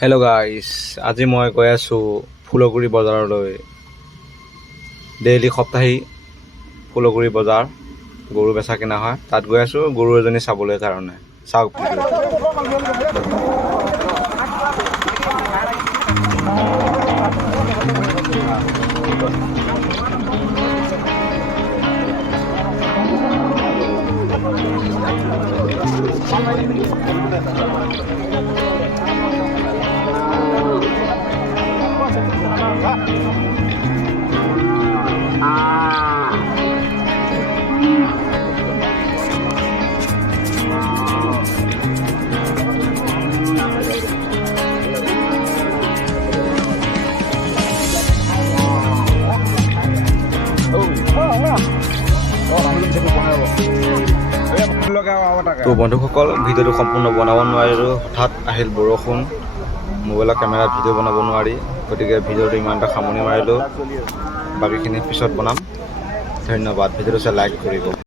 Hello' গাইছ, আজি মই গৈ আছোঁ ফুলগুৰি বজাৰলৈ। ডেইলি সপ্তাহী ফুলগুৰি বজাৰ, গৰু বেচা কিনা হয়। তাত গৈ আছোঁ গৰু এজনী চাবলৈ কাৰণে। চাওক তো বন্ধুসকল, ভিডিঅ'টো সম্পূৰ্ণ বনাব নোৱাৰিলোঁ। হঠাৎ আহিল বৰষুণ, মোবাইলৰ কেমেৰাত ভিডিঅ' বনাব নোৱাৰি, গতিকে ভিডিঅ'টো ইমানটা সামৰণি মাৰিলোঁ। বাকীখিনি পিছত বনাম। ধন্যবাদ। ভিডিঅ'টো চাই লাইক কৰিব।